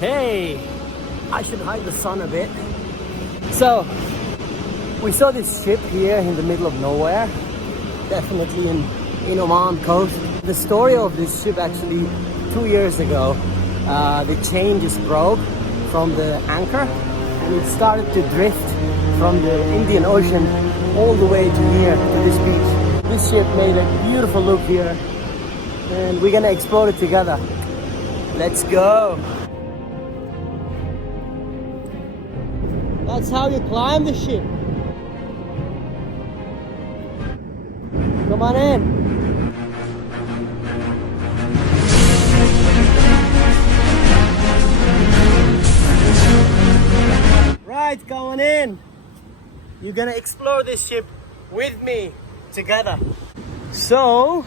Hey, I should hide the sun a bit. So, we saw this ship here in the middle of nowhere, definitely in Oman coast. The story of this ship actually 2 years ago, the chain just broke from the anchor and it started to drift from the Indian Ocean all the way to here, to this beach. This ship made a beautiful loop here and we're gonna explore it together. Let's go! That's how you climb the ship. Come on in. Right, going in. You're gonna explore this ship with me together. So,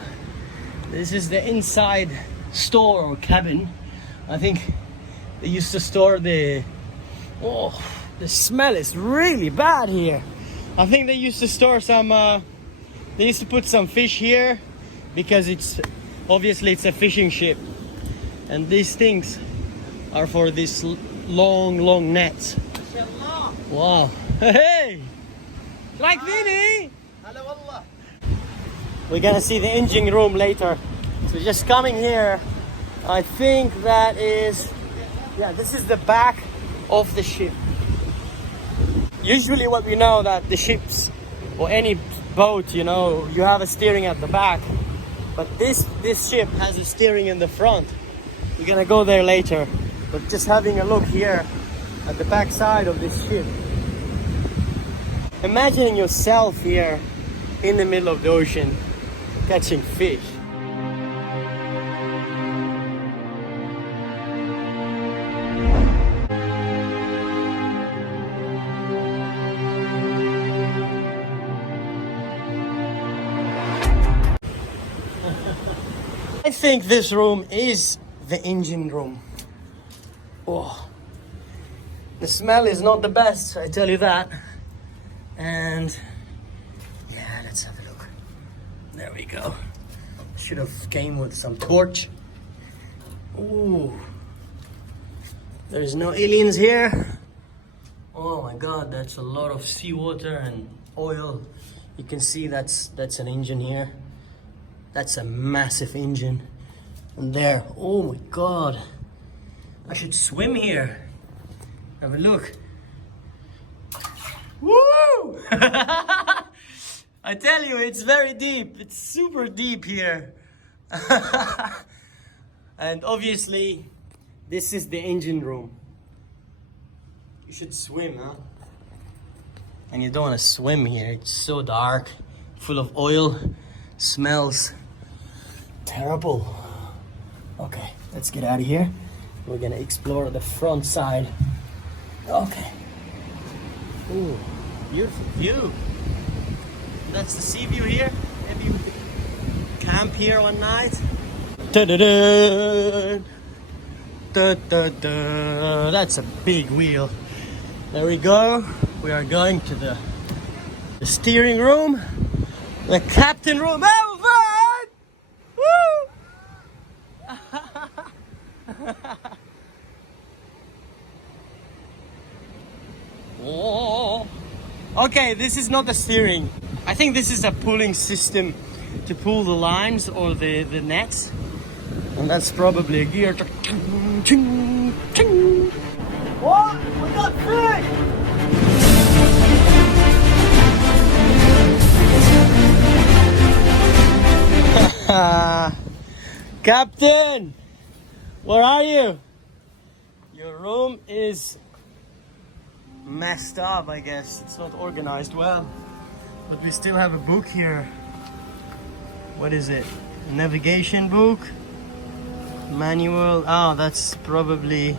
this is the inside store or cabin. I think they used to store the smell is really bad here. I think they used to store some they used to put some fish here because it's obviously it's a fishing ship and these things are for these long nets. Wow. Hey, like Vinny. We're gonna see the engine room later, so just coming here. I think that is, yeah, this is the back of the ship. Usually what we know that the ships or any boat, you know, you have a steering at the back, but this ship has a steering in the front. We're gonna go there later, but just having a look here at the back side of this ship, imagining yourself here in the middle of the ocean catching fish. I think this room is the engine room. Oh, the smell is not the best, I tell you that. And yeah, let's have a look. There we go. Should have came with some torch. Ooh, there's no aliens here. Oh my God, that's a lot of seawater and oil. You can see that's an engine here. That's a massive engine. And there, oh my God, I should swim here. Have a look. Woo! I tell you, it's very deep. It's super deep here. And obviously, this is the engine room. You should swim, huh? And you don't want to swim here. It's so dark, full of oil, smells terrible. Okay, let's get out of here. We're gonna explore the front side. Okay. Ooh, beautiful view. That's the sea view here. Maybe we could camp here one night. Da-da-da. Da-da-da. That's a big wheel. There we go. We are going to the steering room, the captain room. Elvan! Woo! Oh. Okay, this is not the steering. I think this is a pulling system to pull the lines or the nets. And that's probably a gear. What? We got fish! Captain! Where are you? Your room is messed up, I guess. It's not organized well. But we still have a book here. What is it? A navigation book? Manual? Oh, that's probably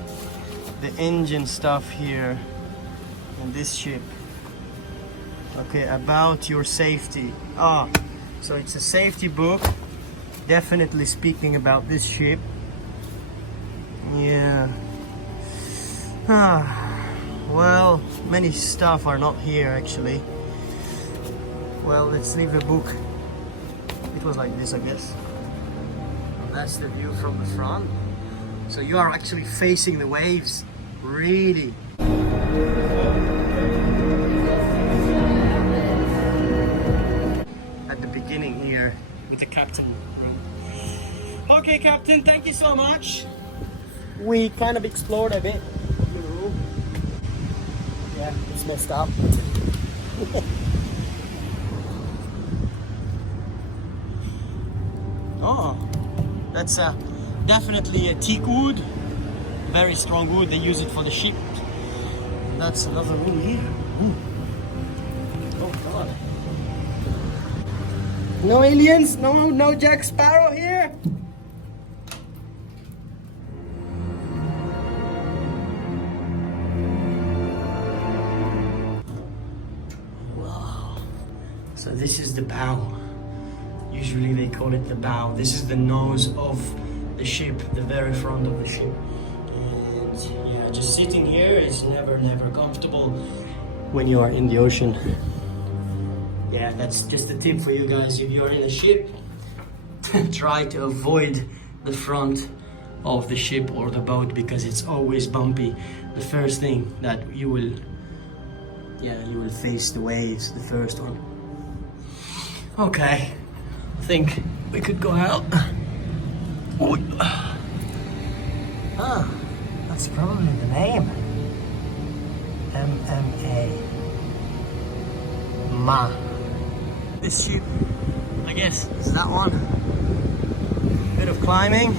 the engine stuff here in this ship. Okay, about your safety. Oh, so it's a safety book. Definitely speaking about this ship. Yeah. Well, many stuff are not here actually. Well, let's leave the book. It was like this, I guess. That's the view from the front. So you are actually facing the waves, really. At the beginning here with the captain. Okay, Captain, thank you so much. We kind of explored a bit the room. Yeah, it's messed up. Oh, that's definitely a teak wood. Very strong wood. They use it for the ship. That's another room here. Ooh. Oh God. No aliens? No Jack Sparrow here? Wow. So this is the bow. Usually they call it the bow. This is the nose of the ship, the very front of the ship. And yeah, just sitting here is never comfortable when you are in the ocean. Yeah, that's just a tip for you guys. If you're in a ship, try to avoid the front of the ship or the boat because it's always bumpy. The first thing that you will face the waves, the first one. Okay. I think we could go out. Ah, that's probably the name. MMA. Ma. This ship, I guess, is that one. Bit of climbing.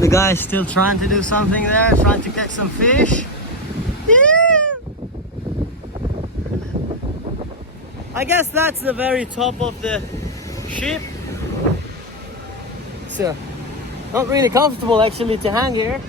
The guy's still trying to do something there, trying to catch some fish. Yeah! I guess that's the very top of the ship. It's not really comfortable actually to hang here.